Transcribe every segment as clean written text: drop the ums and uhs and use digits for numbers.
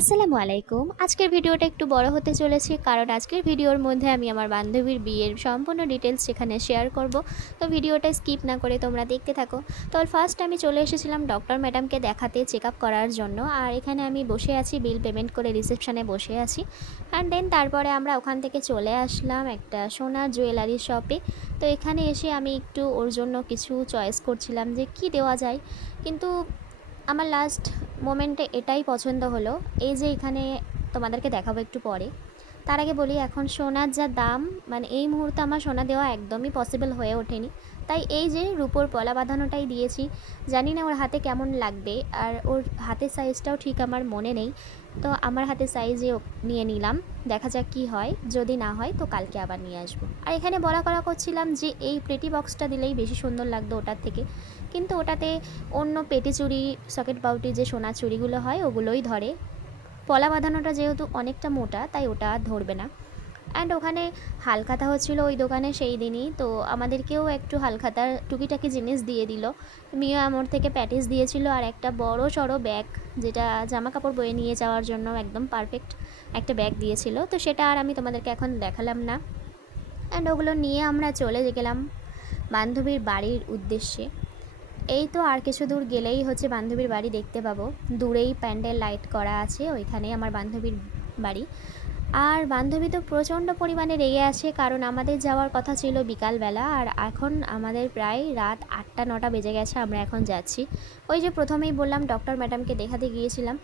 আসসালামু আলাইকুম। আজকের ভিডিওটা একটু বড় হতে চলেছে কারণ আজকের ভিডিওর মধ্যে আমি আমার বান্ধবীর বিয়ের সম্পূর্ণ ডিটেলস সেখানে শেয়ার করব। তো ভিডিওটা স্কিপ না করে তোমরা দেখতে থাকো। তো ফার্স্ট আমি চলে এসেছিলাম ডক্টর ম্যাডামকে দেখাতে চেকআপ করার জন্য। আর এখানে আমি বসে আছি, বিল পেমেন্ট করে রিসেপশনে বসে আছি। অ্যান্ড দেন তারপরে আমরা ওখান থেকে চলে আসলাম একটা সোনার জুয়েলারি শপে। তো এখানে এসে আমি একটু ওর জন্য কিছু চয়েস করছিলাম যে কি দেওয়া যায়, কিন্তু আমার লাস্ট মোমেন্টে এটাই পছন্দ হলো। এই যে এখানে তোমাদেরকে দেখাবো একটু পরে, তার আগে বলি এখন সোনার যা দাম, মানে এই মুহূর্তে আমার সোনা দেওয়া একদমই পসিবল হয়ে ওঠেনি। তাই এই যে রূপোর পলা বাঁধানোটাই দিয়েছি। জানি না ওর হাতে কেমন লাগবে, আর ওর হাতের সাইজটাও ঠিক আমার মনে নেই। তো আমার হাতের সাইজে নিয়ে নিলাম, দেখা যাক কী হয়। যদি না হয় তো কালকে আবার নিয়ে আসবো। আর এখানে বলা করা করছিলাম যে এই প্রেটি বক্সটা দিলেই বেশি সুন্দর লাগতো ওটার থেকে, কিন্তু ওটাতে অন্য পেটি চুড়ি, সকেট বাউটি যে সোনার চুড়িগুলো হয় ওগুলোই ধরে। পলা বাঁধানোটা যেহেতু অনেকটা মোটা তাই ওটা আর ধরবে না। অ্যান্ড ওখানে হালখাতা হচ্ছিলো ওই দোকানে সেই দিনই, তো আমাদেরকেও একটু হালখাতার টুকিটাকি জিনিস দিয়ে দিল। মিয়া আমার থেকে প্যাটিস দিয়েছিল আর একটা বড় সড়ো ব্যাগ, যেটা জামা কাপড় বয়ে নিয়ে যাওয়ার জন্য একদম পারফেক্ট একটা ব্যাগ দিয়েছিল। তো সেটা আর আমি তোমাদেরকে এখন দেখালাম না। অ্যান্ড ওগুলো নিয়ে আমরা চলে গেলাম বান্ধবীর বাড়ির উদ্দেশ্যে। এই তো আর কিছু দূর গেলেই হচ্ছে বান্ধবীর বাড়ি দেখতে পাবো। দূরেই প্যান্ডেল লাইট করা আছে, ওইখানে আমার বান্ধবীর বাড়ি। আর বান্ধবী তো প্রচণ্ড পরিমাণে রেগে আছে, কারণ আমাদের যাওয়ার কথা ছিল বিকালবেলা, আর এখন আমাদের প্রায় রাত 8টা-9টা বেজে গেছে। আমরা এখন যাচ্ছি। ওই যে প্রথমেই বললাম ডক্টর ম্যাডামকে দেখাতে গিয়েছিলাম।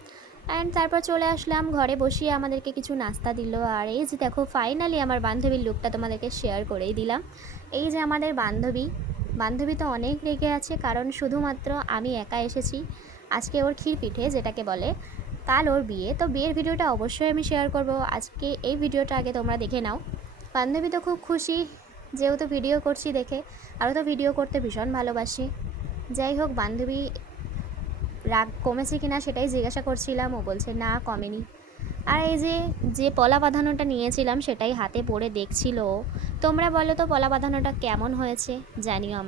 অ্যান্ড তারপর চলে আসলাম, ঘরে বসিয়ে আমাদেরকে কিছু নাস্তা দিল। আর এই যে দেখো ফাইনালি আমার বান্ধবীর লুকটা তোমাদেরকে শেয়ার করেই দিলাম। এই যে আমাদের বান্ধবী তো অনেক রেগে আছে, কারণ শুধুমাত্র আমি একা এসেছি আজকে ওর ক্ষীর পিঠে যেটাকে বলে। কাল ওর বিয়ে, তো বিয়ের ভিডিওটা অবশ্যই আমি শেয়ার করব। আজকে এই ভিডিওটা আগে তোমরা দেখে নাও। বান্ধবী তো খুব খুশি যেহেতু ভিডিও করছি দেখে, আরও তো ভিডিও করতে ভীষণ ভালোবাসে। যাই হোক, বান্ধবী রাগ কমেছে কিনা সেটাই জিজ্ঞাসা করছিলাম, ও বলছে না কমেনি। আর এই যে যে পলা বাঁধানোটা নিয়েছিলাম সেটাই হাতে পরে দেখছিল। তোমরা বলো তো পলা বাঁধানোটা কেমন হয়েছে, জানিও আমাকে।